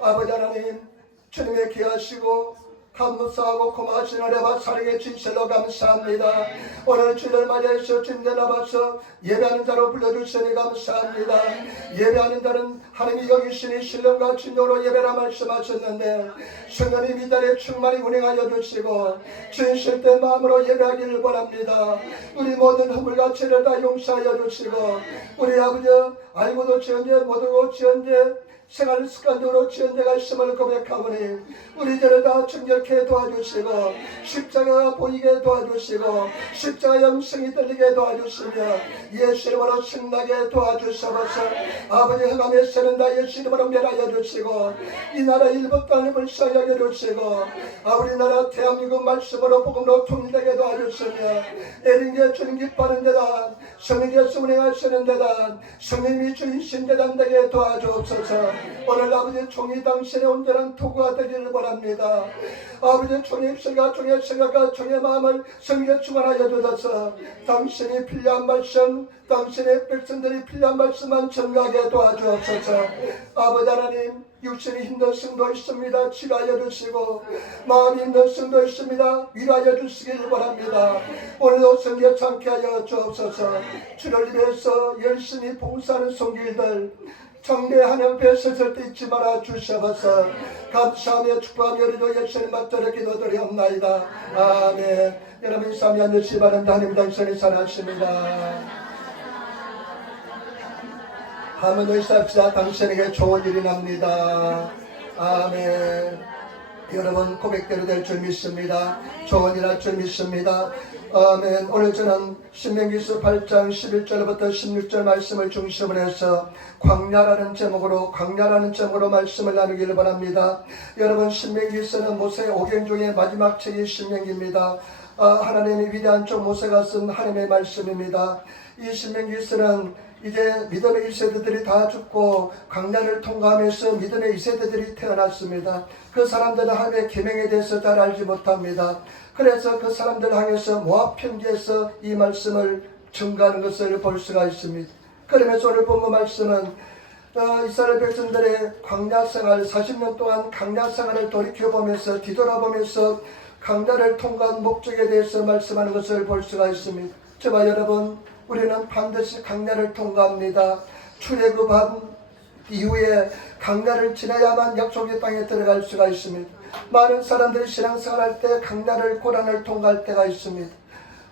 아버지 하나님, 주님의 귀하시고 감사하고 고마우신 은혜와 사랑의 진실로 감사합니다. 오늘 주를 맞이해서 주님께 나와서 예배하는 자로 불러주시니 감사합니다. 예배하는 자는 하나님이 여기시니 신령과 진정으로 예배라 말씀하셨는데 성령님 이 자리에 충만히 운행하여 주시고 진실된 마음으로 예배하기를 원합니다. 우리 모든 허물과 죄를 다 용서하여 주시고 우리 아버지 알고도 지은죄 모르고 지은죄 생활 습관적으로 지은 죄가 있음을 고백하오니 우리 죄를 다 정결케 도와주시고 십자가가 보이게 도와주시고 십자가 영성이 들리게 도와주시며 예수 이름으로 승나게 도와주셔서 아버지 흑암에 서는 다 예수 이름으로 멸하여 주시고 이 나라 일부 땅을 불쌍하게 해주시고 우리나라 대한민국 말씀으로 복음으로 통일되게 도와주시며 에린게 주님 기뻐하는 데다 성령께서 운행하시는 데다 성령님이 주이신 데다 되게 도와주옵소서. 오늘 아버지 종이 당신의 온전한 도구가 되기를 원합니다. 아버지 종의 입술과 종의 생각과 종의 마음을 성령에 충만하여 주셔서 당신이 필요한 말씀 당신의 백성들이 필요한 말씀만 전가하게 도와주옵소서. 아버지 하나님 육신이 힘든 성도 있습니다. 치료하여 주시고 마음이 힘든 성도 있습니다. 위로하여 주시길 바랍니다. 오늘도 성령 참게 하여 주옵소서. 주를 위해서 열심히 봉사하는 손길들 정례 하나님께 서설 때 잊지 말아 주셔서 감사하며 축복하며 우리도 열심히 맞들어 기도드리옵나이다. 아멘. 여러분 이 삶이 안되시기 바랍니다. 하나님 당신이 사랑하십니다. 한번 의사합시다. 당신에게 좋은 일이 납니다. 아멘. 여러분 고백대로 될 줄 믿습니다. 좋은 일 할 줄 믿습니다. 아멘. 오늘 저는 신명기서 8장 11절부터 16절 말씀을 중심으로 해서 광야라는 제목으로 말씀을 나누기를 바랍니다. 여러분 신명기서는 모세의 5경 중에 마지막 책이 신명기입니다. 하나님의 위대한 종 모세가 쓴 하나님의 말씀입니다. 이 신명기서는 이제 믿음의 1세대들이 다 죽고 광야를 통과하면서 믿음의 2세대들이 태어났습니다. 그 사람들은 하나님의 계명에 대해서 잘 알지 못합니다. 그래서 그 사람들을 향해서 모압 편지에서 이 말씀을 증거하는 것을 볼 수가 있습니다. 그러면서 오늘 본문 말씀은 이스라엘 백성들의 광야 생활 40년 동안 광야 생활을 돌이켜보면서 뒤돌아보면서 광야를 통과한 목적에 대해서 말씀하는 것을 볼 수가 있습니다. 저와 여러분 우리는 반드시 광야를 통과합니다. 출애굽한 이후에 광야를 지나야만 약속의 땅에 들어갈 수가 있습니다. 많은 사람들이 신앙생활할 때 광야를 고난을 통과할 때가 있습니다.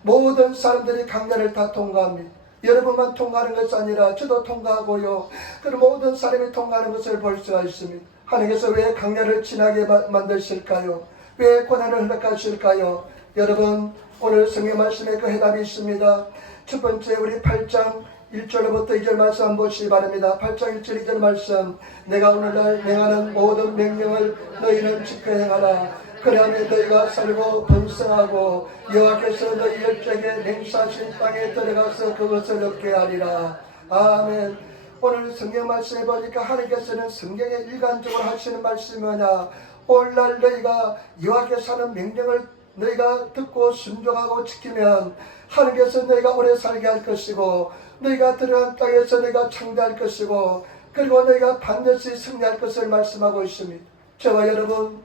모든 사람들이 광야를 다 통과합니다. 여러분만 통과하는 것이 아니라 저도 통과하고요. 그리고 모든 사람이 통과하는 것을 볼 수가 있습니다. 하나님께서 왜 광야를 지나게 만드실까요? 왜 고난을 허락하실까요? 여러분 오늘 성경 말씀에 그 해답이 있습니다. 첫 번째 우리 8장 1절부터 2절 말씀 한번 보시기 바랍니다. 8장 1절 2절 말씀 내가 오늘날 명하는 모든 명령을 너희는 지켜 행하라. 그러하면 너희가 살고 번성하고 여호와께서 너희 열정에 맹세하신 땅에 들어가서 그것을 얻게 하리라. 아멘. 오늘 성경 말씀에 보니까 하나님께서는 성경에 일관적으로 하시는 말씀이 뭐냐. 오늘날 너희가 여호와께서 하는 명령을 너희가 듣고 순종하고 지키면 하나님께서 너희가 오래 살게 할 것이고 너희가 들어간 땅에서 너희가 창대할 것이고 그리고 너희가 반드시 승리할 것을 말씀하고 있습니다. 저와 여러분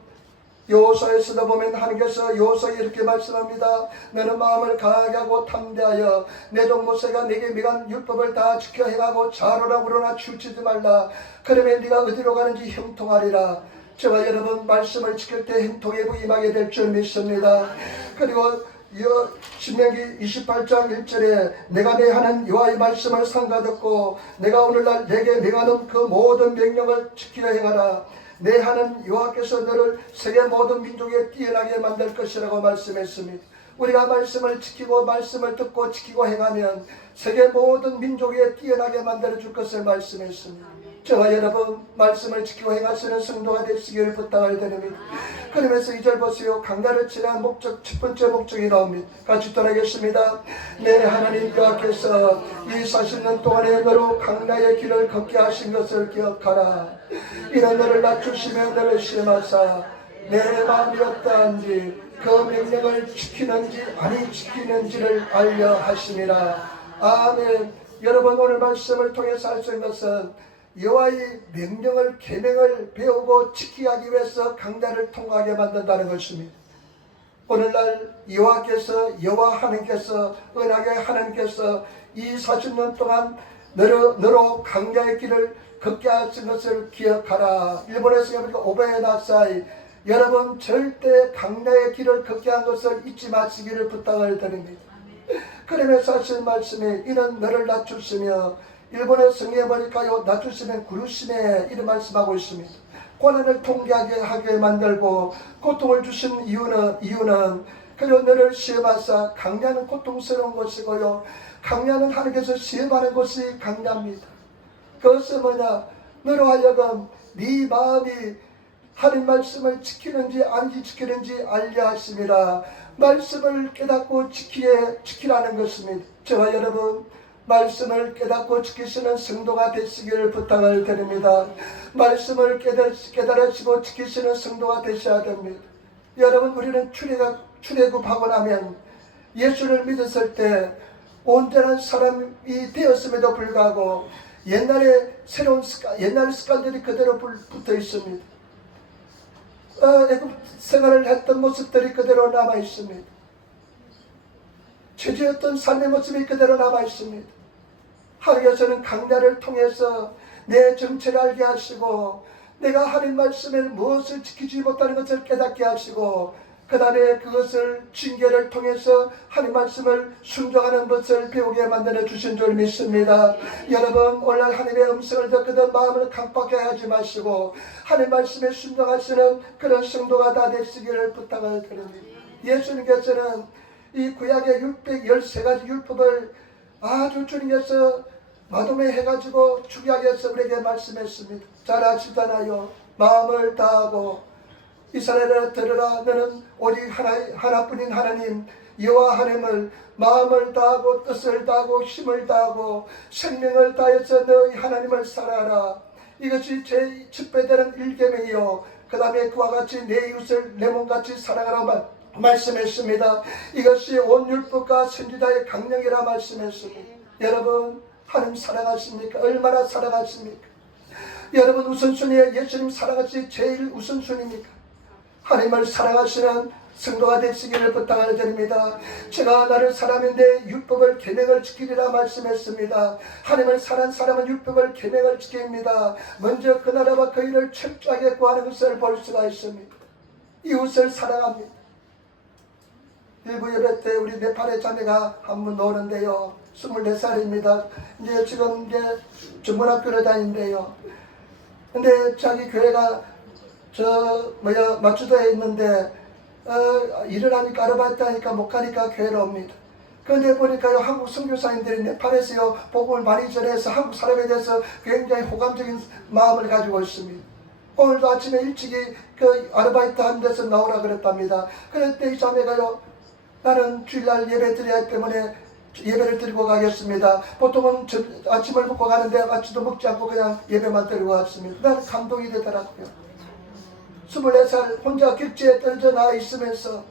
여호수아에서도 보면 하나님께서 여호수아에 이렇게 말씀합니다. 너는 마음을 강하게 하고 탐대하여 내 종 모세가 내게 명한 율법을 다 지켜 행하고 좌로나 우로나 치우치지 말라. 그러면 네가 어디로 가는지 형통하리라. 저와 여러분 말씀을 지킬 때 형통의 임하게 될 줄 믿습니다. 그리고 신명기 28장 1절에 내가 내 하는 여호와의 말씀을 삼가듣고 내가 오늘날 내게 명하는 그 모든 명령을 지키려 행하라. 내 하는 여호와께서 너를 세계 모든 민족에 뛰어나게 만들 것이라고 말씀했습니다. 우리가 말씀을 지키고 말씀을 듣고 지키고 행하면 세계 모든 민족에 뛰어나게 만들어 줄 것을 말씀했습니다. 저와 여러분 말씀을 지키고 행하시는 성도가 되시기를 부탁을 드립니다. 그러면서 2절 보세요. 광야를 지난 목적 첫 번째 목적이 나옵니다. 같이 따라하겠습니다. 내 하나님 여호와께서 이 40년 동안에 너로 광야의 길을 걷게 하신 것을 기억하라. 이는 너를 낮추시며 너를 시험하사 내 마음이 어떠한지 그 명령을 지키는지 아니 지키는지를 알려 하심이라. 아멘. 여러분 오늘 말씀을 통해서 할 수 있는 것은 여호와의 명령을 계명을 배우고 지키기 위해서 강단을 통과하게 만든다는 것입니다. 오늘날 여호와 하나님께서 은하계 하나님께서 이 40년 동안 너로 강자의 길을 걷게 하신 것을 기억하라. 일본에서 보니까 오베 나사이, 여러분 절대 강자의 길을 걷게 한 것을 잊지 마시기를 부탁을 드립니다. 그러면서 하신 말씀이 이는 너를 낮추시며, 일본의 성경에 보니까요 낮추시면 구르시네 이런 말씀하고 있습니다. 고난을 통쾌하게 하게 만들고 고통을 주신 이유는 그리고 너를 시험하사, 강야는 고통스러운 것이고요 강야는 하나님께서 시험하는 것이 강야입니다. 그것은 뭐냐, 너로 하여금 네 마음이 하나님 말씀을 지키는지 안 지키는지 알려 하심이라. 말씀을 깨닫고 지키라는 것입니다. 저와 여러분 말씀을 깨닫고 지키시는 성도가 되시기를 부탁을 드립니다. 말씀을 깨달으시고 지키시는 성도가 되셔야 됩니다. 여러분, 우리는 출애굽하고 나면 예수를 믿었을 때 온전한 사람이 되었음에도 불구하고 옛날 습관들이 그대로 붙어 있습니다. 애굽 생활을 했던 모습들이 그대로 남아 있습니다. 죄지었던 삶의 모습이 그대로 남아 있습니다. 하나님께서는 강야를 통해서 내 정체를 알게 하시고, 내가 하나님 말씀을 무엇을 지키지 못하는 것을 깨닫게 하시고, 그 다음에 그것을 징계를 통해서 하나님 말씀을 순종하는 것을 배우게 만들어 주신 줄 믿습니다. 여러분, 오늘 하나님의 음성을 듣거든 마음을 강팍하게 하지 마시고 하나님 말씀에 순종하시는 그런 성도가 다 되시기를 부탁을 드립니다. 예수님께서는 이 구약의 613가지 율법을 아주 주님께서 마동에 해가지고 중요하게 해서 우리에게 말씀했습니다. 잘 아시잖아요. 마음을 다하고 이스라엘아 들으라, 너는 오직 하나뿐인 하나님 여호와 하나님을 마음을 다하고 뜻을 다하고 힘을 다하고 생명을 다해서 너희 하나님을 사랑하라. 이것이 제 첫 번째는 일계명이요, 그 다음에 그와 같이 내 이웃을 내 몸같이 사랑하라 말씀했습니다. 이것이 온 율법과 선지자의 강령이라 말씀했습니다. 여러분, 하나님 사랑하십니까? 얼마나 사랑하십니까? 여러분, 우선순위에 예수님 사랑하시 제일 우선순위입니까? 하나님을 사랑하시는 성도가 되시기를 부탁을 드립니다. 제가 나를 사람인데 율법을 계명을 지키리라 말씀했습니다. 하나님을 사랑하는 사람은 율법을 계명을 지킵니다. 먼저 그 나라와 그 일을 철저하게 구하는 것을 볼 수가 있습니다. 이웃을 사랑합니다. 일부 예배 때 우리 네팔의 자매가 한 분 오는데요, 24살입니다. 지금 전문학교를 다니는데요. 근데 자기 교회가 마추도에 있는데 일을 하니까 아르바이트 하니까 못 가니까 교회로 옵니다. 그런데 보니까요, 한국 선교사님들이 네팔에서요 복음을 많이 전해서 한국 사람에 대해서 굉장히 호감적인 마음을 가지고 있습니다. 오늘도 아침에 일찍이 그 아르바이트 하는 데서 나오라 그랬답니다. 그랬더니 이 자매가요, 나는 주일날 예배 드려야 하기 때문에 예배를 드리고 가겠습니다. 보통은 아침을 먹고 가는데 아침도 먹지 않고 그냥 예배만 드리고 왔습니다. 나는 감동이 되더라고요. 24살 혼자 객지에 떨어져 나와 있으면서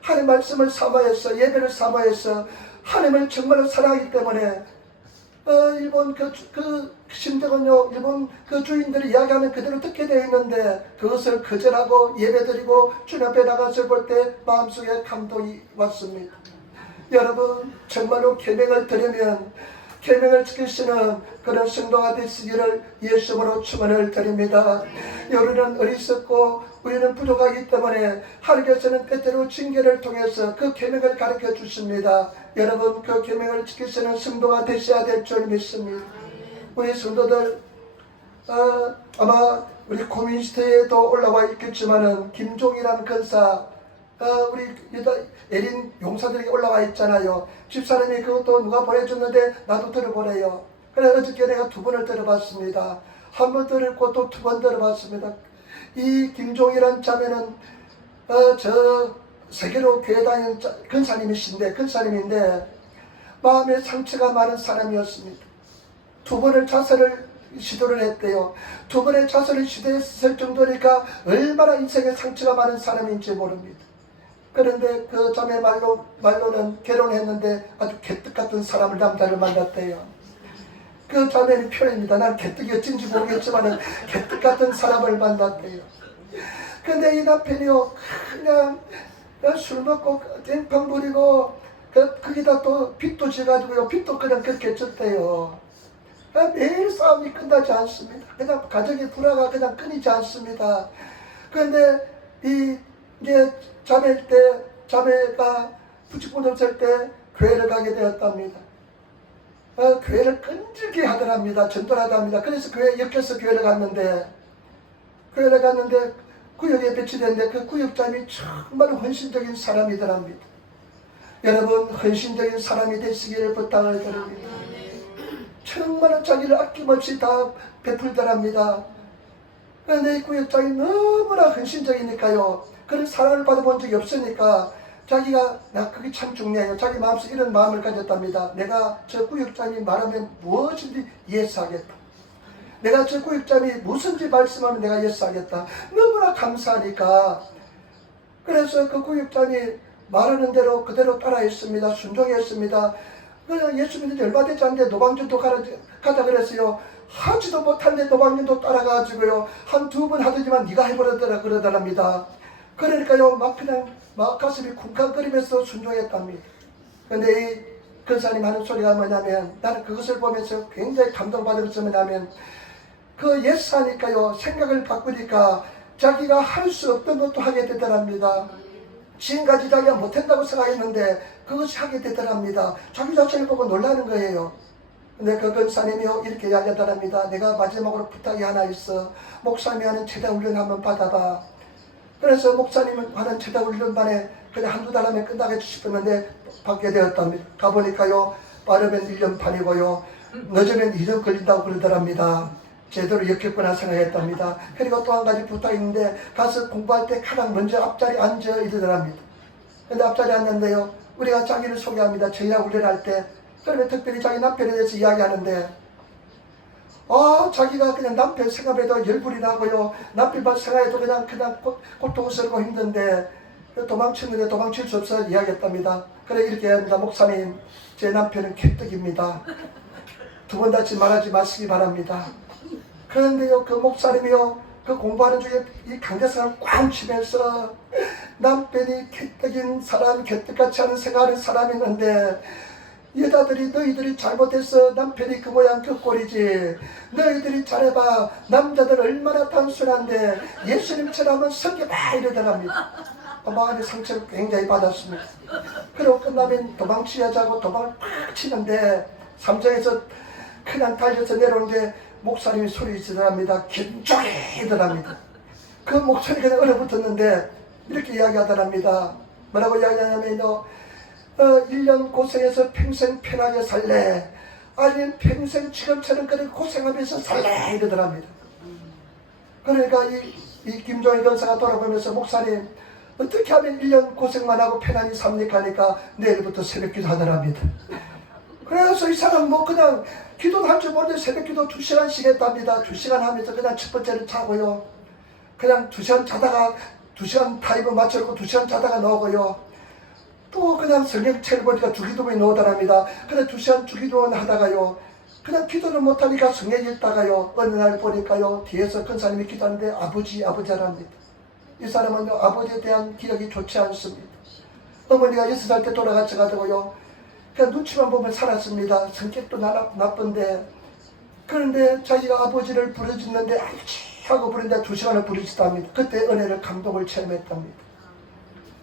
하나님 말씀을 사모해서 예배를 사모해서 하나님을 정말로 사랑하기 때문에 일본 그 심정은요, 일본 그 주인들이 이야기하는 그대로 듣게 되어 있는데 그것을 거절하고 예배드리고 주님 앞에 나가서 볼 때 마음속에 감동이 왔습니다. 여러분, 정말로 계명을 드리면 계명을 지키시는 그런 성도가 되시기를 예수님으로 축원을 드립니다. 우리는 어리석고 우리는 부족하기 때문에 하나님께서는 때때로 징계를 통해서 그 계명을 가르쳐 주십니다. 여러분, 그 계명을 지키시는 성도가 되셔야 될 줄 믿습니다. 우리 성도들 아마 우리 커뮤니티에도 올라와 있겠지만은 김종이라는 권사, 우리 에린 용사들에게 올라와 있잖아요. 집사람이 그것도 누가 보내줬는데 나도 들어보래요. 그래 어저께 내가 2번을 들어봤습니다. 한 번 들었고 또 2번 들어봤습니다. 이 김종이란 자매는 저 세계로 교회 다니는 근사님인데 마음에 상처가 많은 사람이었습니다. 2번을 자살을 시도를 했대요. 2번의 자살을 시도했을 정도니까 얼마나 인생에 상처가 많은 사람인지 모릅니다. 그런데 그 자매 말로는 결혼했는데 아주 개떡 같은 사람을 남자를 만났대요. 그 자매는 표현입니다. 난 개떡이 어쩐지 모르겠지만 개떡 같은 사람을 만났대요. 근데 이 남편이요, 그냥 술 먹고 깽판 부리고 거기다 또 빚도 져가지고요, 빚도 그냥 그렇게 졌대요. 매일 싸움이 끝나지 않습니다. 그냥 가정의 불화가 그냥 끊이지 않습니다. 그런데 이제 자매가 부직분 없을 때 교회를 가게 되었답니다. 교회를 끈질게 하더랍니다. 전도를 하답니다. 그래서 교회에 엮여서 교회를 갔는데 구역에 배치됐는데 그 구역장이 정말 헌신적인 사람이더랍니다. 여러분, 헌신적인 사람이 되시기를 부탁을 드립니다. 정말 자기를 아낌없이 다 베풀더랍니다. 그런데 이 구역장이 너무나 헌신적이니까요, 그런 사랑을 받아본 적이 없으니까 자기가 그게 참 중요해요. 자기 마음속에 이런 마음을 가졌답니다. 내가 저 구역장이 말하면 무엇인지 예스하겠다. 내가 저 구역장이 무슨지 말씀하면 내가 예스하겠다. 너무나 감사하니까. 그래서 그 구역장이 말하는 대로 그대로 따라했습니다. 순종했습니다. 그냥 예수 믿은 지 얼마 되지 않는데 노방전도 가자 그랬어요. 하지도 못한데 노방전도 따라가지고요, 한 두 번 하더니만 네가 해버렸더라 그러더랍니다. 그러니까요, 막 가슴이 쿵쾅거리면서 순종했답니다. 근데 이 근사님 하는 소리가 뭐냐면, 나는 그것을 보면서 굉장히 감동받으면서 뭐냐면, 그 예스하니까요, 생각을 바꾸니까 자기가 할 수 없던 것도 하게 되더랍니다. 지금까지 자기가 못한다고 생각했는데 그것이 하게 되더랍니다. 자기 자신을 보고 놀라는 거예요. 근데 그 근사님이 이렇게 이야기하더랍니다. 내가 마지막으로 부탁이 하나 있어. 목사님이 하는 제자훈련 한번 받아봐. 그래서 목사님은 하는 제자훈련반에 그냥 한두 달 하면 끝나게 싶었는데 받게 되었답니다. 가보니까요, 빠르면 1년 반이고요, 늦으면 2년 걸린다고 그러더랍니다. 제대로 엮였구나 생각했답니다. 그리고 또 한 가지 부탁이 있는데, 가서 공부할 때 가장 먼저 앞자리 앉아 이러더랍니다. 근데 앞자리 앉는데요, 우리가 자기를 소개합니다. 저희랑 훈련할 때. 그러면 특별히 자기 남편에 대해서 이야기하는데, 자기가 그냥 남편 생각해도 열불이 나고요, 남편만 생각해도 그냥 고통스럽고 힘든데 도망치는데 도망칠 수 없어 이야기했답니다. 그래 이렇게 합니다. 목사님, 제 남편은 개떡입니다. 두 번 다시 말하지 마시기 바랍니다. 그런데요, 그 목사님이요, 그 공부하는 중에 이 강대상을 꽝 치면서 남편이 개떡인 사람, 개떡같이 하는 생각하는 사람이 있는데, 여자들이 너희들이 잘못해서 남편이 그 모양 그 꼴이지, 너희들이 잘해봐, 남자들 얼마나 단순한데 예수님처럼 한번 섬겨봐 이러더랍니다. 마음의 상처를 굉장히 받았습니다. 그리고 끝나면 도망치자고 도망을 팍 치는데 3장에서 그냥 달려서 내려오는데 목사님이 소리 지르랍니다. 긴장이더랍니다. 그 목소리가 그냥 얼어붙었는데 이렇게 이야기하더랍니다. 뭐라고 이야기하냐면요, 1년 고생해서 평생 편하게 살래, 아니면 평생 지금처럼 그렇게 고생하면서 살래 이러더랍니다. 그러니까 이 김종희 권사가 돌아보면서, 목사님 어떻게 하면 1년 고생만 하고 편안히 삽니까 하니까 내일부터 새벽기도 하더랍니다. 그래서 이 사람 그냥 기도도 할 줄 모르는데 새벽기도 2시간씩 했답니다. 2시간 하면서 그냥 첫 번째를 자고요, 그냥 2시간 자다가 2시간 타임을 맞춰놓고 2시간 자다가 나오고요, 또 그냥 성경책을 보니까 주기도문이 나오더랍니다. 그래 2시간 주기도문 하다가요, 그냥 기도를 못하니까 성경 읽다가요, 어느 날 보니까요, 뒤에서 큰사님이 기도하는데 아버지 하랍니다. 이 사람은요, 아버지에 대한 기억이 좋지 않습니다. 어머니가 6살 때 돌아가셔가지고요, 그냥 눈치만 보면 살았습니다. 성격도 나쁜데, 그런데 자기가 아버지를 부르짖는데 알지 하고 부르는데 2시간을 부르짖답니다. 그때 은혜를, 감동을 체험했답니다.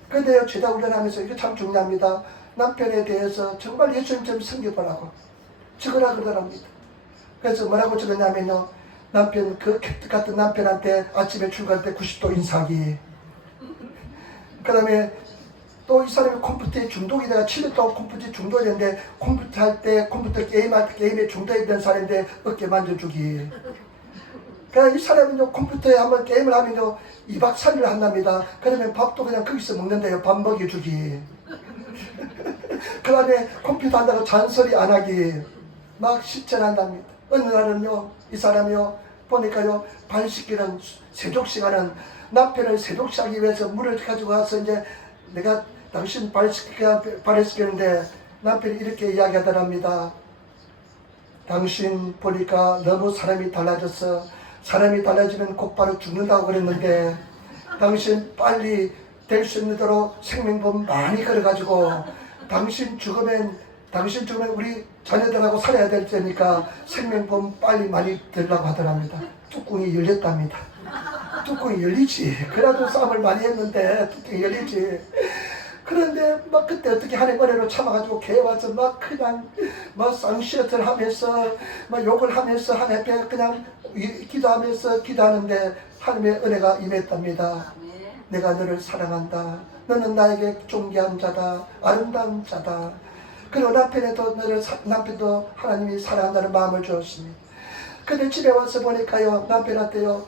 그런데요, 제자훈련하면서 이거 참 중요합니다. 남편에 대해서 정말 예수님처럼 섬겨보라고 적으라 그러더랍니다. 그래서 뭐라고 적었냐면요, 남편, 그 캣 같은 남편한테 아침에 출근할 때 90도 인사하기. 그 다음에 또 이 사람이 컴퓨터에 중독이 돼가 7년 동안 컴퓨터에 중독이 됐는데, 컴퓨터 할 때, 컴퓨터 게임할 때 게임에 중독이 된 사람인데 어깨 만져주기. 그러니까 이 사람은요, 컴퓨터에 한번 게임을 하면요 2박 3일 한답니다. 그러면 밥도 그냥 거기서 먹는데요, 밥 먹여주기. 그 다음에 컴퓨터 한다고 잔소리 안 하기. 막 실천한답니다. 어느 날은요, 이 사람이요 보니까요, 발 씻기는 세족 시간은 남편을 세족시하기 위해서 물을 가지고 와서 이제 내가 당신 발을 씻기는데 남편이 이렇게 이야기하더랍니다. 당신 보니까 너무 사람이 달라졌어. 사람이 달라지면 곧바로 죽는다고 그랬는데 당신 빨리 될 수 있는 대로 생명보험 많이 걸어가지고 당신 죽으면 우리 자녀들하고 살아야 될 테니까 생명보험 빨리 많이 들라고 하더랍니다. 뚜껑이 열렸답니다. 뚜껑이 열리지. 그래도 싸움을 많이 했는데 뚜껑이 열리지. 그런데 막 그때 어떻게 하나님 은혜로 참아가지고 걔 와서 막 그냥 막 쌍시어트를 하면서 막 욕을 하면서 하나님께 그냥 기도하는데 하나님의 은혜가 임했답니다. 내가 너를 사랑한다. 너는 나에게 존귀한 자다. 아름다운 자다. 그리고 남편도 하나님이 사랑한다는 마음을 주었습니다. 근데 집에 와서 보니까요, 남편한테요,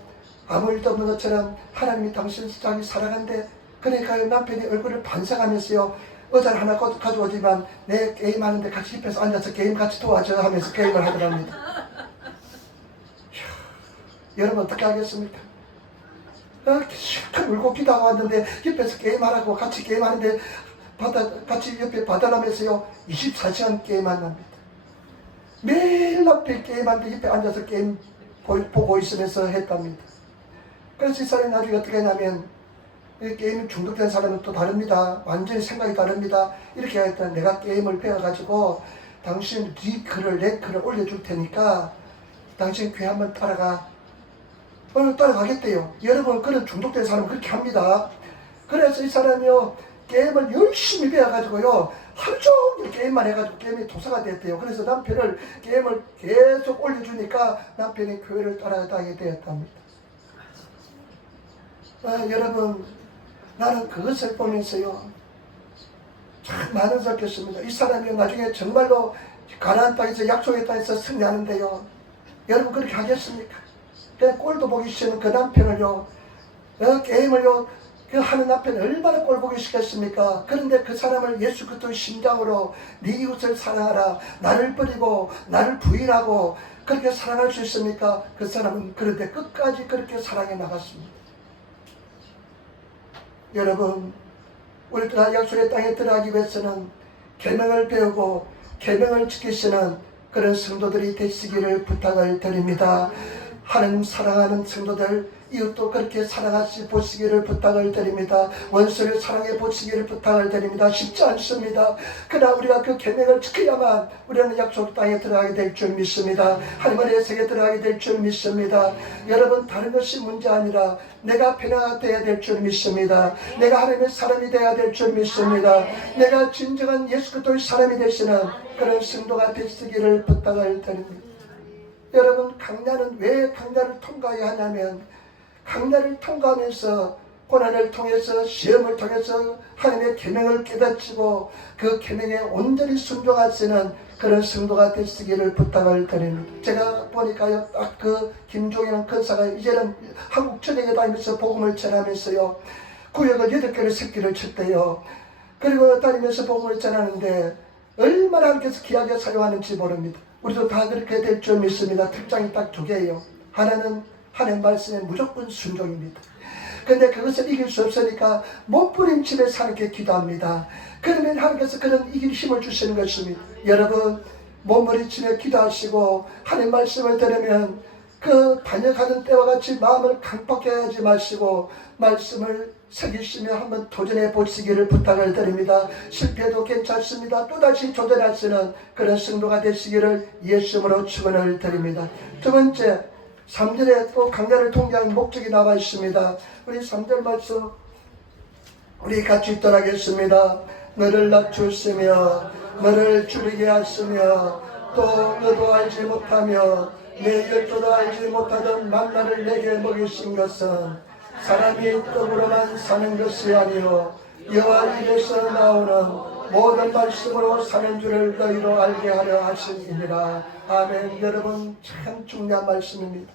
아무 일도 없는 것처럼 하나님이 당신 자기 사랑한대. 그러니까요, 남편이 얼굴을 반성하면서요, 의자를 하나 가져오지만 내 게임하는데 같이 옆에서 앉아서 게임 같이 도와줘 하면서 게임을 하더랍니다. 여러분 어떻게 하겠습니까? 실컷 울고 기도하고 왔는데 옆에서 게임하라고 같이 게임하는데 같이 옆에 봐달라면서요 24시간 게임한답니다. 매일 남편 게임하는데 옆에 앉아서 게임 보고 있으면서 했답니다. 그래서 이 사람이 나중에 어떻게 했냐면 이 게임 중독된 사람은 또 다릅니다. 완전히 생각이 다릅니다. 이렇게 하였다. 내가 게임을 배워가지고 당신 네 글을 내 글을 올려줄 테니까 당신 교회 한번 따라가. 오늘 따라가겠대요. 여러분 그런 중독된 사람은 그렇게 합니다. 그래서 이 사람이요 게임을 열심히 배워가지고요 하루 종일 게임만 해가지고 게임이 도사가 됐대요. 그래서 남편을 게임을 계속 올려주니까 남편이 교회를 따라가게 되었답니다. 여러분 나는 그것을 보면서요 참 많은 생각했습니다. 이 사람이 나중에 정말로 가나안 땅에서 약속의 땅에서 승리하는데요, 여러분 그렇게 하겠습니까? 그냥 꼴도 보기 싫은 그 남편을요, 게임을요 하는 남편 얼마나 꼴 보기 싫겠습니까? 그런데 그 사람을 예수 그리스도의 심장으로 네 이웃을 사랑하라, 나를 버리고 나를 부인하고 그렇게 사랑할 수 있습니까? 그 사람은 그런데 끝까지 그렇게 사랑해 나갔습니다. 여러분 우리가 약속의 땅에 들어가기 위해서는 계명을 배우고 계명을 지키시는 그런 성도들이 되시기를 부탁을 드립니다. 하나님 사랑하는 성도들, 이웃도 그렇게 보시기를 부탁을 드립니다. 원수를 사랑해 보시기를 부탁을 드립니다. 쉽지 않습니다. 그러나 우리가 그 계명을 지켜야만 우리는 약속 땅에 들어가게 될 줄 믿습니다. 하나님의 세계에 들어가게 될 줄 믿습니다. 여러분 다른 것이 문제 아니라 내가 변화가 되어야 될 줄 믿습니다. 내가 하나님의 사람이 되어야 될 줄 믿습니다. 내가 진정한 예수 그리스도의 사람이 되시는 그런 성도가 되시기를 부탁을 드립니다. 여러분 강야는 왜 강야를 통과해야 하냐면 강야를 통과하면서 고난을 통해서 시험을 통해서 하나님의 계명을 깨닫고 그 계명에 온전히 순종하시는 그런 성도가 되시기를 부탁을 드립니다. 제가 보니까요 딱 그 김종현 권사가 이제는 한국 전역에 다니면서 복음을 전하면서요 구역을 8개를 새끼를 쳤대요. 그리고 다니면서 복음을 전하는데 얼마나 하나님께서 귀하게 사용하는지 모릅니다. 우리도 다 그렇게 될 줄 믿습니다. 특장이 딱 2개예요. 하나는 하나님 말씀에 무조건 순종입니다. 그런데 그것을 이길 수 없으니까 몸부림치며 하나님께 기도합니다. 그러면 하나님께서 그런 이길 힘을 주시는 것입니다. 여러분 몸부림치며 기도하시고 하나님 말씀을 들으면 그 반역하는 때와 같이 마음을 강팍하게 하지 마시고 말씀을 새기시며 한번 도전해 보시기를 부탁을 드립니다. 실패해도 괜찮습니다. 또다시 도전하시는 그런 성도가 되시기를 예수님으로 축원을 드립니다. 두 번째 3절에 또 강야를 통과하는 목적이 나와 있습니다. 우리 3절 말씀 우리 같이 읽도록하겠습니다. 너를 낮추시며 너를 줄이게 하시며 또 너도 알지 못하며 내 열조도 알지 못하던 만나를 내게 먹이신 것은 사람이 떡으로만 사는 것이 아니요 여호와 입에서 나오는 모든 말씀으로 사는 줄을 너희로 알게 하려 하심이니라. 아멘. 여러분 참 중요한 말씀입니다.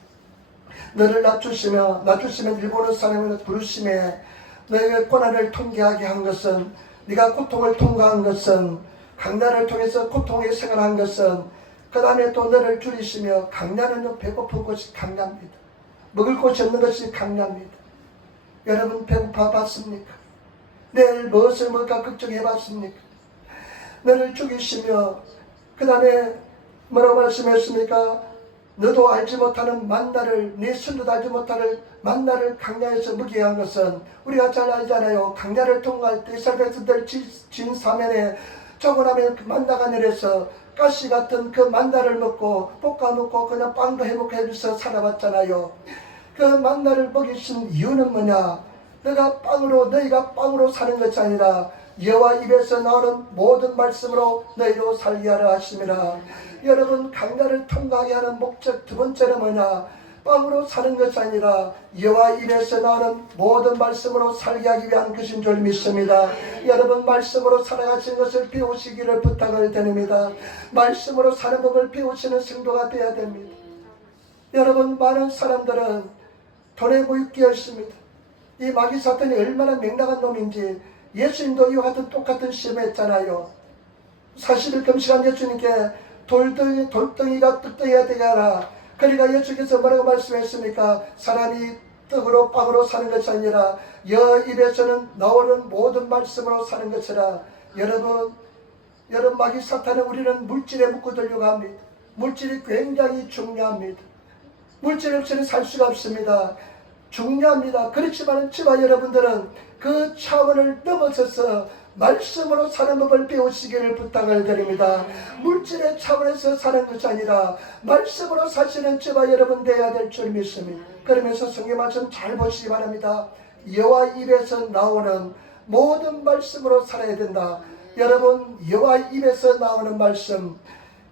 너를 낮추시면 일본어 사람을 부르심에 너희가 고난을 통과하게 한 것은, 네가 고통을 통과한 것은, 강야를 통해서 고통에 생활한 것은, 그 다음에 또 너를 줄이시며, 강야는 배고픈 것이 강야입니다. 먹을 곳이 없는 것이 강야입니다. 여러분 배고파 봤습니까? 내일 무엇을 먹을까 걱정해 봤습니까? 너를 죽이시며 그 다음에 뭐라고 말씀했습니까? 너도 알지 못하는 만나를, 네 손도 알지 못하는 만나를 강야에서 먹게 한 것은 우리가 잘 알잖아요. 강야를 통과할 때 이스라엘들 진 사면에 저거나면 그 만나가 내려서 가시 같은 그 만나를 먹고 볶아 먹고 그냥 빵도 해먹해서 살아봤잖아요. 그 만나를 먹이신 이유는 뭐냐? 너희가 빵으로 사는 것이 아니라 여호와 입에서 나오는 모든 말씀으로 너희로 살게 하려 하심이라. 여러분, 강야를 통과하게 하는 목적 두 번째는 뭐냐? 빵으로 사는 것이 아니라 여호와 입에서 나오는 모든 말씀으로 살게 하기 위한 것인 줄 믿습니다. 여러분, 말씀으로 살아가신 것을 배우시기를 부탁을 드립니다. 말씀으로 사는 법을 배우시는 성도가 되어야 됩니다. 여러분, 많은 사람들은 돈에 무익기였습니다. 이 마귀 사탄이 얼마나 맹랑한 놈인지 예수님도 이와 같은 똑같은 시험을 했잖아요. 40일 금식한 예수님께 돌덩이가 떡덩이가 되게 하라. 그러니까 예수께서 뭐라고 말씀했습니까? 사람이 떡으로 빵으로 사는 것이 아니라 여 입에서는 나오는 모든 말씀으로 사는 것이라. 여러분 마귀 사탄은 우리는 물질에 묶어두려고 합니다. 물질이 굉장히 중요합니다. 물질 없이는 살 수가 없습니다. 중요합니다. 그렇지만 저와 여러분들은 그 차원을 넘어서서 말씀으로 사는 법을 배우시기를 부탁을 드립니다. 물질의 차원에서 사는 것이 아니라 말씀으로 사시는 저와 여러분 되어야 될 줄 믿습니다. 그러면서 성경 말씀 잘 보시기 바랍니다. 여호와 입에서 나오는 모든 말씀으로 살아야 된다. 여러분, 여호와 입에서 나오는 말씀,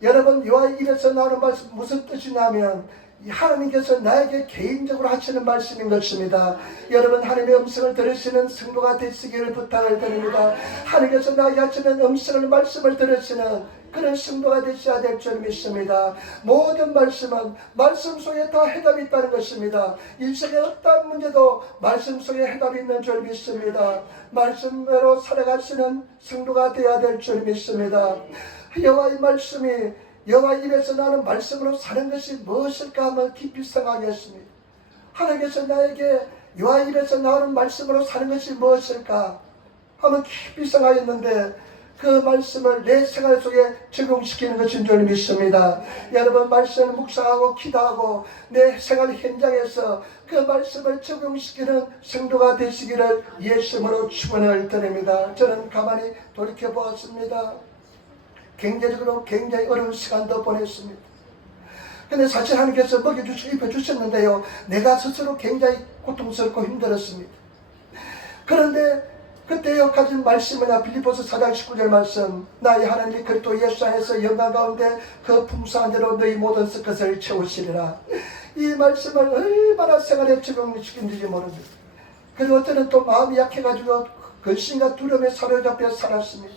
여러분, 여호와 입에서 나오는 말씀 무슨 뜻이냐면 하나님께서 나에게 개인적으로 하시는 말씀인 것입니다. 여러분, 하나님의 음성을 들으시는 성도가 되시기를 부탁을 드립니다. 하나님께서 나에게 하시는 음성을, 말씀을 들으시는 그런 성도가 되셔야 될 줄 믿습니다. 모든 말씀은 말씀 속에 다 해답이 있다는 것입니다. 인생의 어떤 문제도 말씀 속에 해답이 있는 줄 믿습니다. 말씀대로 살아가시는 성도가 되어야 될 줄 믿습니다. 여호와의 말씀이, 여호와 입에서 나오는 말씀으로 사는 것이 무엇일까 하면 깊이 생각하겠습니다. 하나님께서 나에게 여호와 입에서 나오는 말씀으로 사는 것이 무엇일까 하면 깊이 생각했는데 그 말씀을 내 생활 속에 적용시키는 것인 줄 믿습니다. 여러분, 말씀을 묵상하고 기도하고 내 생활 현장에서 그 말씀을 적용시키는 성도가 되시기를 예수님으로 축원을 드립니다. 저는 가만히 돌이켜 보았습니다. 경제적으로 굉장히 어려운 시간도 보냈습니다. 근데 사실 하나님께서 먹여주시고 입혀주셨는데요, 내가 스스로 굉장히 고통스럽고 힘들었습니다. 그런데 그때요 가진 말씀이나 빌립보서 4장 19절 말씀, 나의 하나님이 그리스도 예수 안에서 영광 가운데 그 풍성한 대로 너희 모든 것을 채우시리라. 이 말씀을 얼마나 생활에 적용시킨지 모릅니다. 그리고 어쩌면 또 마음이 약해가지고 근심과 두려움에 사로잡혀 살았습니다.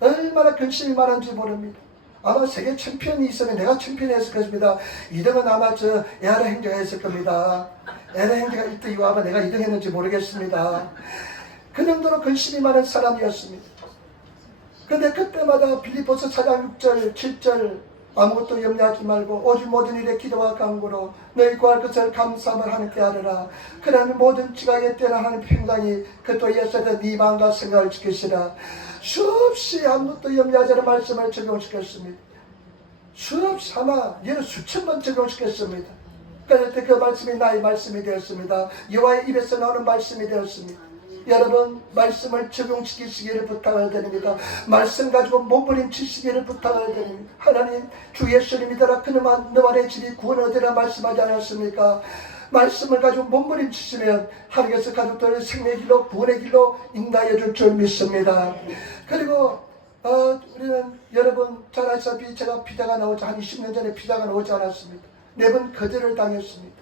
얼마나 근심이 많은지 모릅니다. 아마 세계 챔피언이 있으면 내가 챔피언이었을 것입니다. 2등은 아마 저 에아라 행제가 했을 겁니다. 에아라 행제가 1등이고 아마 내가 2등 했는지 모르겠습니다. 그 정도로 근심이 많은 사람이었습니다. 근데 그때마다 빌립보서 4장 6절 7절 아무것도 염려하지 말고 오직 모든 일에 기도와 간구로 너희 구할 것을 감사함을 하나님께 하리라. 그러면 모든 지각에 뛰어난 하나님 평강이 그또 예수의 네 마음과 생각을 지키시라. 수없이 아무것도 염려하지 않은 말씀을 적용시켰습니다. 수없이 아마 예를 수천 번 적용시켰습니다. 그때 그 말씀이 나의 말씀이 되었습니다. 여호와의 입에서 나오는 말씀이 되었습니다. 여러분, 말씀을 적용시키시기를 부탁을 드립니다. 말씀 가지고 몸부림치시기를 부탁을 드립니다. 하나님, 주 예수를 믿어라. 그놈아 너와 내 집이 구원 얻으라 말씀하지 않았습니까? 말씀을 가지고 몸부림치시면 하나님께서 가족들의 생명의 길로 구원의 길로 인도하여 줄 줄 믿습니다. 그리고 우리는 여러분 잘 아시다시피 제가 비자가 나오지 한 20년 전에 비자가 나오지 않았습니다. 4번 거절을 당했습니다.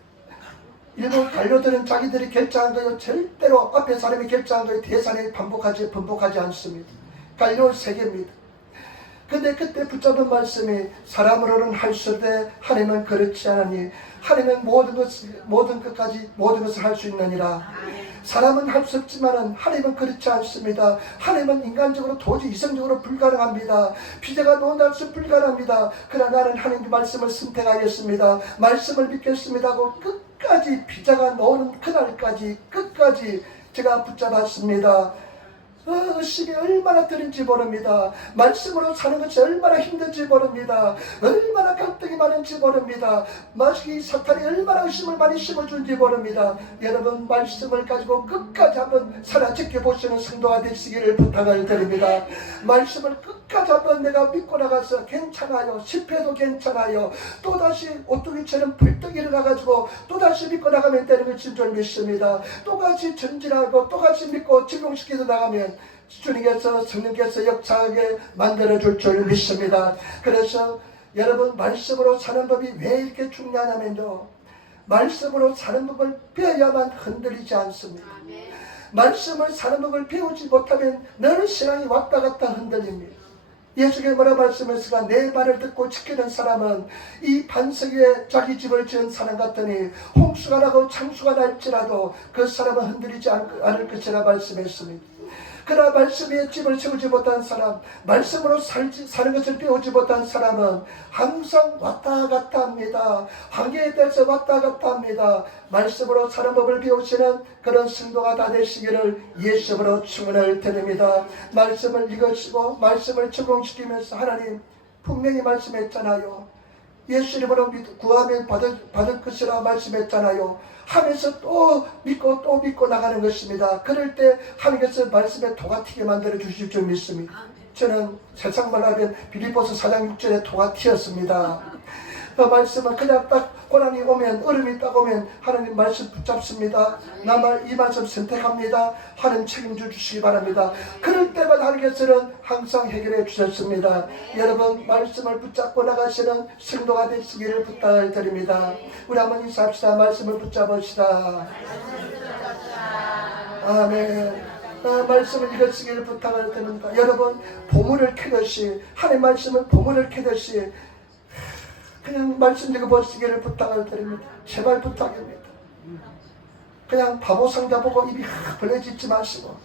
일본 관료들은 자기들이 결정한 거요 절대로 앞에 사람이 결정한 거요 대산에 번복하지 않습니다. 관료 세계입니다. 근데 그때 붙잡은 말씀이 사람으로는 할 수 없되 하나님은 그렇지 않으니 하나님은 모든 것을 할 수 있느니라. 사람은 할 수 없지만 하나님은 그렇지 않습니다. 하나님은 인간적으로 도저히 이성적으로 불가능합니다. 비자가 놓는다는 것은 불가능합니다. 그러나 나는 하나님의 말씀을 선택하겠습니다. 말씀을 믿겠습니다 하고 끝까지 비자가 나오는 그날까지 끝까지 제가 붙잡았습니다. 의식이 얼마나 드는지 모릅니다. 말씀으로 사는 것이 얼마나 힘든지 모릅니다. 얼마나 갈등이 많은지 모릅니다. 마치 사탄이 얼마나 의심을 많이 심어준지 모릅니다. 여러분 말씀을 가지고 끝까지 한번 살아 지켜보시는 성도가 되시기를 부탁을 드립니다. 말씀을 끝까지 한번 내가 믿고 나가서 괜찮아요. 실패도 괜찮아요. 또다시 오뚜기처럼 벌떡 일어나가지고 또다시 믿고 나가면 되는 것인 줄 믿습니다. 또다시 전진하고 또다시 믿고 적용시켜서 나가면 주님께서 성령께서 역사하게 만들어줄 줄 믿습니다. 그래서 여러분 말씀으로 사는 법이 왜 이렇게 중요하냐면요, 말씀으로 사는 법을 배워야만 흔들리지 않습니다. 말씀을 사는 법을 배우지 못하면 늘 신앙이 왔다 갔다 흔들립니다. 예수께서 뭐라 말씀하셨을까? 내 말을 듣고 지키는 사람은 이 반석 위에 자기 집을 지은 사람 같으니 홍수가 나고 창수가 날지라도 그 사람은 흔들리지 않을 것이라 말씀했습니다. 그러나 말씀 위에 집을 세우지 못한 사람, 말씀으로 사는 것을 배우지 못한 사람은 항상 왔다 갔다 합니다. 한계에 대해서 왔다 갔다 합니다. 말씀으로 사는 법을 배우시는 그런 성도가 다 되시기를 예수님으로 축원을 드립니다. 말씀을 읽으시고 말씀을 적용시키면서 하나님 분명히 말씀했잖아요. 예수 이름으로 구하면 받을 것이라 말씀했잖아요. 하면서 또 믿고 나가는 것입니다. 그럴 때 하나님께서 말씀에 토가 튀게 만들어 주실 줄 믿습니다. 저는 세상 말로 하면 빌립보서 4장 6절에 토가 튀었습니다. 그 말씀은 그냥 딱 고난이 오면, 얼음이 딱 오면 하나님 말씀 붙잡습니다. 이 말씀 선택합니다. 하나님 책임져 주시기 바랍니다. 그럴 때마다 하나님께서는 항상 해결해 주셨습니다. 여러분 말씀을 붙잡고 나가시는 성도가 되시기를 부탁을 드립니다. 우리 한번 인사합시다. 말씀을 붙잡읍시다. 아멘. 말씀을 읽으시기를 부탁을 드립니다. 여러분 보물을 캐듯이, 하나님 말씀은 보물을 캐듯이 그냥 말씀 읽어보시기를 부탁을 드립니다. 제발 부탁입니다. 그냥 바보 상자 보고 입이 벌려짓지 마시고.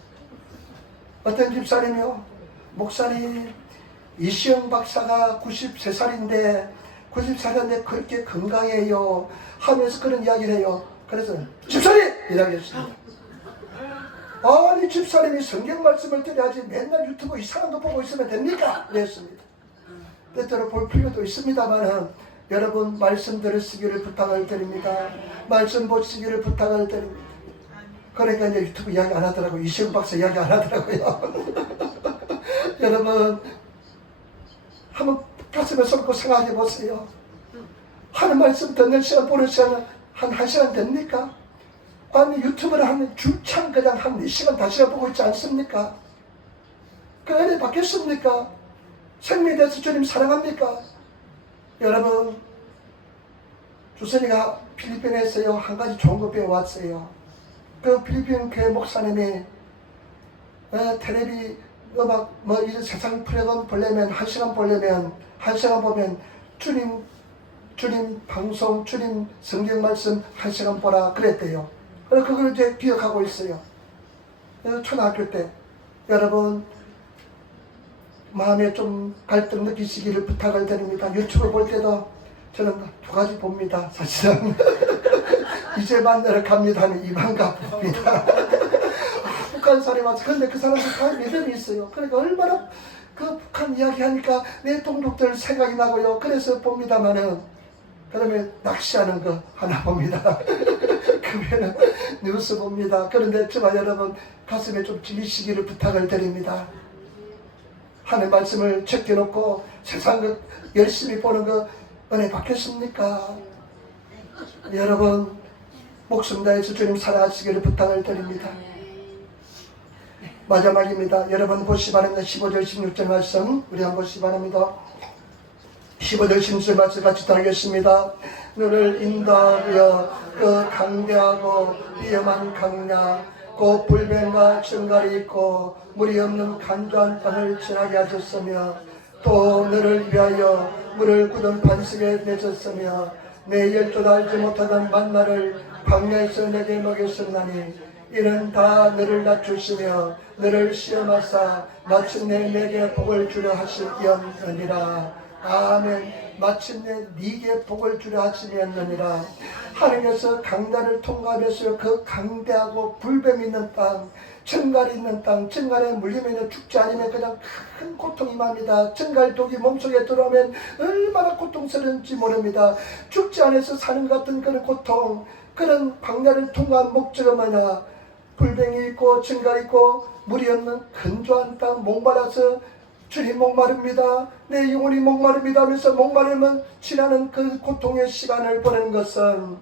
어떤 집사님이요, 목사님 이시영 박사가 93살인데 그렇게 건강해요 하면서 그런 이야기를 해요. 그래서 집사님! 이야기했습니다. 아니 집사님이 성경 말씀을 드려야지 맨날 유튜브 이상한 거 보고 있으면 됩니까? 그랬습니다. 때때로 볼 필요도 있습니다만 여러분 말씀 들으시기를 부탁을 드립니다. 말씀 보시기를 부탁을 드립니다. 그러니까 이제 유튜브 이야기 안 하더라고요. 이시영 박사 이야기 안 하더라고요. 여러분 한번 가슴에 손고 생각해 보세요. 하는 말씀 듣는 시간, 보는 시간은 한 1시간 됩니까? 아니 유튜브를 하면 줄창 그냥 한 4시간 5시간 보고 있지 않습니까? 그 은혜 받겠습니까? 생명에 대해서 주님 사랑합니까? 여러분 주선이가 필리핀에서요 한 가지 좋은 거 배워왔어요. 그 필리핀 교회 목사님이 텔레비 음악 이런 세상 프로그램 보려면 1시간 보려면 1시간 보면 주님 방송, 주님 성경 말씀 1시간 보라 그랬대요. 그래서 그걸 이제 기억하고 있어요. 초등학교 때 여러분 마음에 좀 갈등 느끼시기를 부탁을 드립니다. 유튜브 볼 때도 저는 2가지 봅니다. 사실은 이제 만나러 갑니다 하는 이방가 봅니다. 북한 사람이 와서 근데 그 사람들 다 믿음이 있어요. 그러니까 얼마나 그 북한 이야기하니까 내 동족들 생각이 나고요. 그래서 봅니다만은 그다음에 낚시하는 거 하나 봅니다. 그 외에는 뉴스 봅니다. 그런데 저와 여러분 가슴에 좀 찔리시기를 부탁을 드립니다. 하나님 말씀을 제껴놓고 세상 것 열심히 보는 거 은혜 받겠습니까? 여러분 목숨 다해서 주님 사랑하시기를 부탁을 드립니다. 마지막입니다. 여러분 보시 바랍니다. 15절 16절 말씀 우리 한번 보시 바랍니다. 15절 16절 말씀 같이 따르겠습니다. 너를 인도하여 그 강대하고 위험한 강야 곧 불뱀과 증갈이 있고 물이 없는 간조한 땅을 지나게 하셨으며 또 너를 위하여 물을 굳은 반석에 내셨으며 내 열조도 알지 못하던 만나를 광야에서 내게 먹였었나니 이는 다 너를 낮추시며 너를 시험하사 마침내 내게 복을 주려 하실 이언이니라. 아멘. 마침내 네게 복을 주려 하시면느니라. 하나님께서 강단을 통과하면서 그 강대하고 불뱀 있는 땅, 증갈이 있는 땅, 증갈에 물리면 죽지 않으면 그냥 큰 고통이 맙니다. 증갈독이 몸속에 들어오면 얼마나 고통스러운지 모릅니다. 죽지 않아서 사는 것 같은 그런 고통, 그런 광야를 통과한 목적은 뭐냐? 불뱀이 있고 증갈이 있고 물이 없는 건조한 땅, 목말라서 주님 목마릅니다. 내 영혼이 목마릅니다 하면서 목마르면 지나는 그 고통의 시간을 보내는 것은,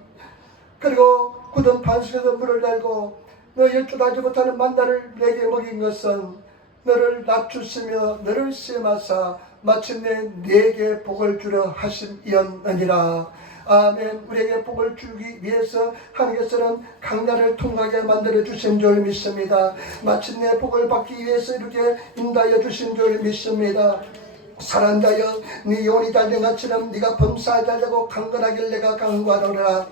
그리고 굳은 반석에서 물을 달고 너 열조하지 못하는 만나를 내게 먹인 것은 너를 낮추시며 너를 시험하사 마침내 내게 복을 주려 하심이었느니라. 아멘. 우리에게 복을 주기 위해서 하나님께서는 강나를 통과하게 만들어 주신 줄 믿습니다. 마침내 복을 받기 위해서 이렇게 인도하여 주신 줄 믿습니다. 사랑자여, 네 영혼이 달린 것처럼 네가 범사에 달려고 강건하길 내가 강구하노라.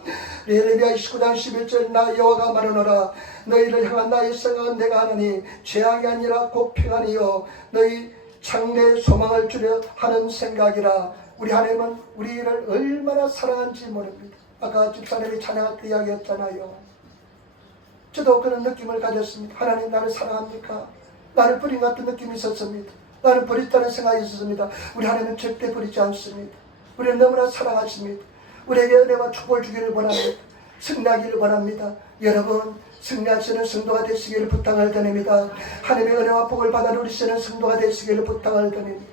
예레미야 29장 11절 나 여호와가 말하노라. 너희를 향한 나의 생각은 내가 하느니 죄악이 아니라 곧 평안이요 너희 장래에 소망을 주려 하는 생각이라. 우리 하나님은 우리를 얼마나 사랑하는지 모릅니다. 아까 집사님이 찬양할 때 이야기했잖아요. 저도 그런 느낌을 가졌습니다. 하나님 나를 사랑합니까? 나를 버린 것 같은 느낌이 있었습니다. 나를 버렸다는 생각이 있었습니다. 우리 하나님은 절대 버리지 않습니다. 우리를 너무나 사랑하십니다. 우리에게 은혜와 축복을 주기를 원합니다. 승리하기를 원합니다. 여러분, 승리하시는 성도가 되시기를 부탁을 드립니다. 하나님의 은혜와 복을 받아 누리시는 성도가 되시기를 부탁을 드립니다.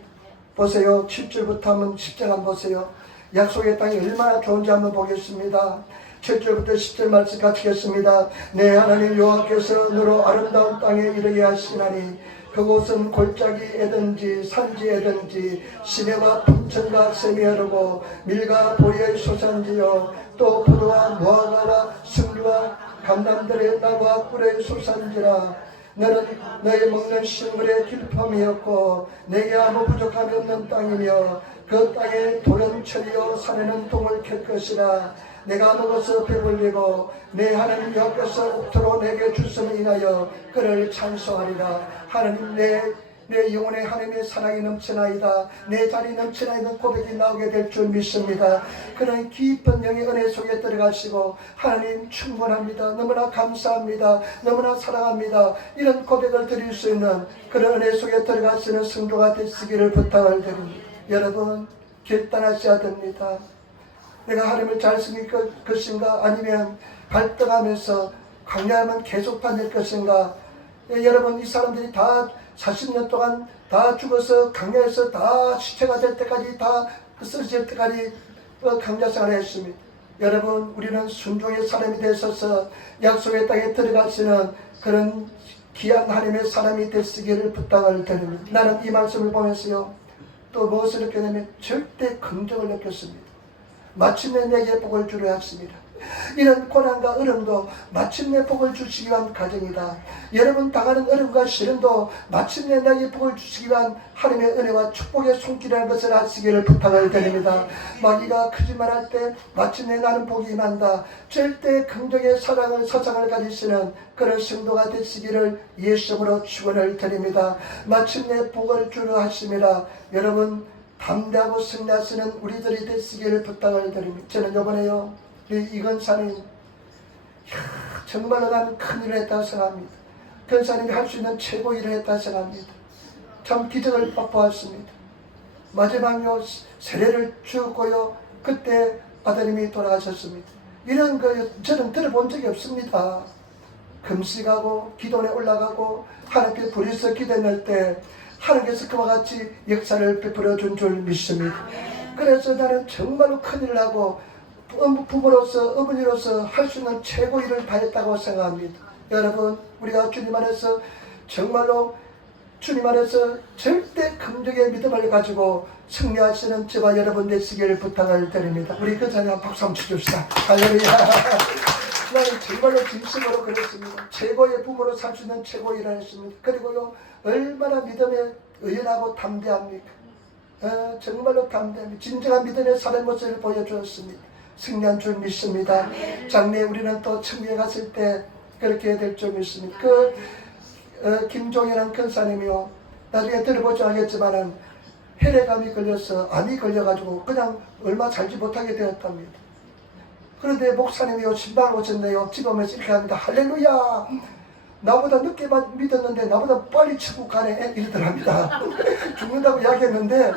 보세요. 7절부터 한번 10절 한번 보세요. 약속의 땅이 얼마나 좋은지 한번 보겠습니다. 7절부터 10절 말씀 같이겠습니다. 내 하나님 여호와께서 너로 아름다운 땅에 이르게 하시나니 그곳은 골짜기에든지 산지에든지 시내와 품천과 샘이 흐르고 밀과 보리의 소산지요 또 포도와 무화과와 승류와 감람들의 나무와 꿀의 소산지라. 너는 너의 먹는 식물의 길품이었고 내게 아무 부족함이 없는 땅이며 그 땅에 돌은 철이요 산에는 동을 캘 것이라. 내가 먹어서 배불리고 내 하나님 여호와께서 옥토로 내게 주심을 인하여 그를 찬송하리라. 하나님 내 영혼에 하나님의 사랑이 넘치나이다. 내 자리 넘치나이다 고백이 나오게 될 줄 믿습니다. 그런 깊은 영의 은혜 속에 들어가시고 하나님 충분합니다. 너무나 감사합니다. 너무나 사랑합니다. 이런 고백을 드릴 수 있는 그런 은혜 속에 들어가시는 성도가 되시기를 부탁을 드립니다. 여러분 결단하셔야 됩니다. 내가 하나님을 잘 섬길 것인가 아니면 갈등하면서 강야하면 계속 다닐 것인가. 여러분 이 사람들이 다 40년 동안 다 죽어서 강야에서 다 시체가 될 때까지 다 쓰러질 때까지 강야생활을 했습니다. 여러분 우리는 순종의 사람이 되셔서 약속의 땅에 들어가시는 그런 귀한 하나님의 사람이 되시기를 부탁을 드립니다. 나는 이 말씀을 보면서요 또 무엇을 느꼈냐면 절대 긍정을 느꼈습니다. 마침내 내게 복을 주려 하십니다. 이런 고난과 어려움도 마침내 복을 주시기 위한 가정이다. 여러분 당하는 어려움과 시련도 마침내 내게 복을 주시기 위한 하나님의 은혜와 축복의 손길이라는 것을 아시기를 부탁을 드립니다. 마귀가 거짓말할 때 마침내 나는 복이 임한다. 절대 긍정의 사랑을 사상을 가지시는 그런 성도가 되시기를 예수님으로 축원을 드립니다. 마침내 복을 주려 하심이라. 여러분 담대하고 승리하시는 우리들이 되시기를 부탁을 드립니다. 저는 이번에요 이건사님 정말로 나는 큰일을 했다고 생각합니다. 근사님이 할 수 있는 최고 일을 했다고 생각합니다. 참 기적을 맛보았습니다. 마지막으로 세례를 주었고요 그때 아드님이 돌아가셨습니다. 이런 거 저는 들어본 적이 없습니다. 금식하고 기도에 올라가고 하나님께 불의서 기도할 때 하나님께서 그와 같이 역사를 베풀어 준 줄 믿습니다. 그래서 나는 정말로 큰일을 하고 부모로서 어머니로서 할 수 있는 최고 일을 다 했다고 생각합니다. 여러분 우리가 주님 안에서 정말로 주님 안에서 절대 긍정의 믿음을 가지고 승리하시는 저와 여러분 되시기를 부탁을 드립니다. 우리 그 자녀 박수 한번 쳐줍시다. 할렐루야. 나는 정말로 진심으로 그랬습니다. 최고의 부모로 살 수 있는 최고 일을 했습니다. 그리고요 얼마나 믿음에 의연하고 담대합니까? 정말로 담대합니다. 진정한 믿음의 사는 모습을 보여주었습니다. 승리한 줄 믿습니다. 장래에 우리는 또 천국에 갔을 때 그렇게 될 줄 믿습니다. 김종현한 근사님이요 나중에 들어보지 않겠지만은 혈액암이 걸려서 암이 걸려가지고 그냥 얼마 살지 못하게 되었답니다. 그런데 목사님이요 신방을 오셨네요. 집에 오면서 이렇게 합니다. 할렐루야, 나보다 늦게 믿었는데 나보다 빨리 천국 가네 이러더랍니다. 죽는다고 이야기했는데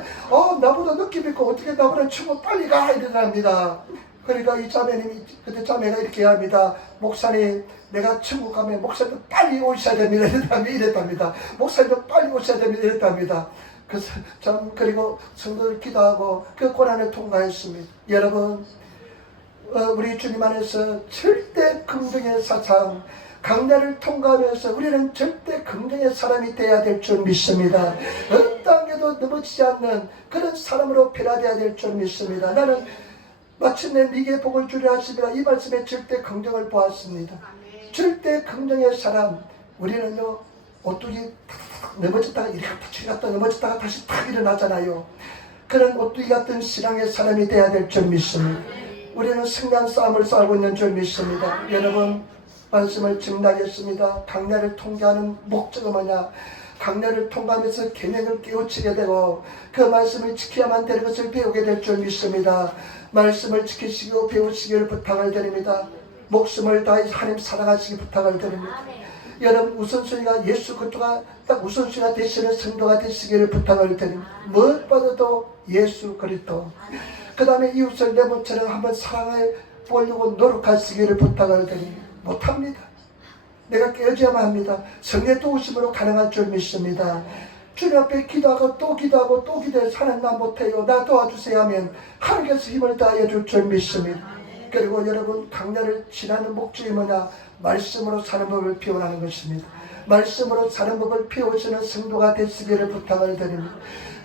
나보다 늦게 믿고 어떻게 나보다 천국 빨리 가 이러더랍니다. 그러니까 이 자매님이 그때 자매가 이렇게 합니다. 목사님, 내가 천국 가면 목사님도 빨리 오셔야 됩니다 이랬답니다. 목사님도 빨리 오셔야 됩니다 이랬답니다. 그래서 참 그리고 성도를 기도하고 그 고난을 통과했습니다. 여러분, 우리 주님 안에서 절대 긍정의 사상, 강단을 통과하면서 우리는 절대 긍정의 사람이 되어야 될 줄 믿습니다. 어떤 단계도 넘어지지 않는 그런 사람으로 변화되어야 될 줄 믿습니다. 나는 마침내 네게 복을 주려 하시리라, 이 말씀에 절대 긍정을 보았습니다. 절대 긍정의 사람, 우리는요 오뚜기 넘어졌다가 이리 갔다 저리 갔다 넘어졌다가 다시 탁 일어나잖아요. 그런 오뚜기 같은 신앙의 사람이 되어야 될 줄 믿습니다. 우리는 승리한 싸움을 싸우고 있는 줄 믿습니다. 여러분, 말씀을 증거하겠습니다. 강례를 통과하는 목적은 뭐냐? 강례를 통과하면서 계명을 깨우치게 되고 그 말씀을 지켜야만 되는 것을 배우게 될 줄 믿습니다. 말씀을 지키시고 배우시기를 부탁을 드립니다. 목숨을 다해 하나님 사랑하시기 부탁을 드립니다. 여러분, 우선순위가 예수 그리스도가 딱 우선순위가 되시는 성도가 되시기를 부탁을 드립니다. 무엇보다도 예수 그리스도, 그 다음에 이웃을 내 몸처럼 한번 사랑해 보려고 노력하시기를 부탁을 드립니다. 못합니다. 내가 깨어져야만 합니다. 성령 도우심으로 가능할 줄 믿습니다. 주님 앞에 기도하고 또 기도하고 또 기도해서 하나님 나 못해요, 나 도와주세요 하면 하나님께서 힘을 다해 줄 줄 믿습니다. 그리고 여러분, 강렬을 지나는 목적이 뭐냐? 말씀으로 사는 법을 배우라는 것입니다. 말씀으로 사는 법을 배우시는 성도가 되시기를 부탁을 드립니다.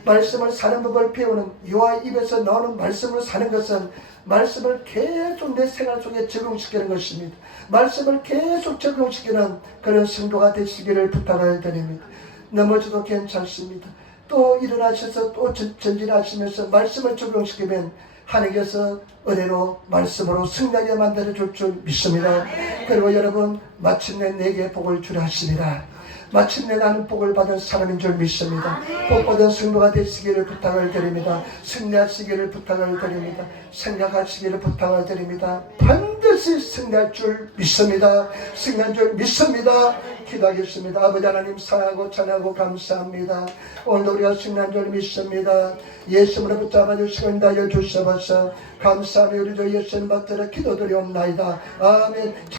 말씀을 사는 법을 배우는 여호와 입에서 나오는 말씀으로 사는 것은 말씀을 계속 내 생활 속에 적용시키는 것입니다. 말씀을 계속 적용시키는 그런 성도가 되시기를 부탁을 드립니다. 넘어져도 괜찮습니다. 또 일어나셔서 또 전진하시면서 말씀을 적용시키면 하나님께서 은혜로 말씀으로 승리하게 만들어줄 줄 믿습니다. 그리고 여러분, 마침내 내게 복을 주려 하시리라. 마침내 나는 복을 받은 사람인 줄 믿습니다. 복 받은 성도가 되시기를 부탁을 드립니다. 승리하시기를 부탁을 드립니다. 생각하시기를 부탁을 드립니다. 반드시 승리할 줄 믿습니다. 승리할 줄 믿습니다. 기도하겠습니다. 아버지 하나님, 사랑하고 찬양하고 감사합니다. 오늘도 우리가 승리한 줄 믿습니다. 예수님으로 붙잡아 주시고 인도하여 주셔서 감사하며 우리 주 예수님 받들어 기도드리옵나이다. 아멘.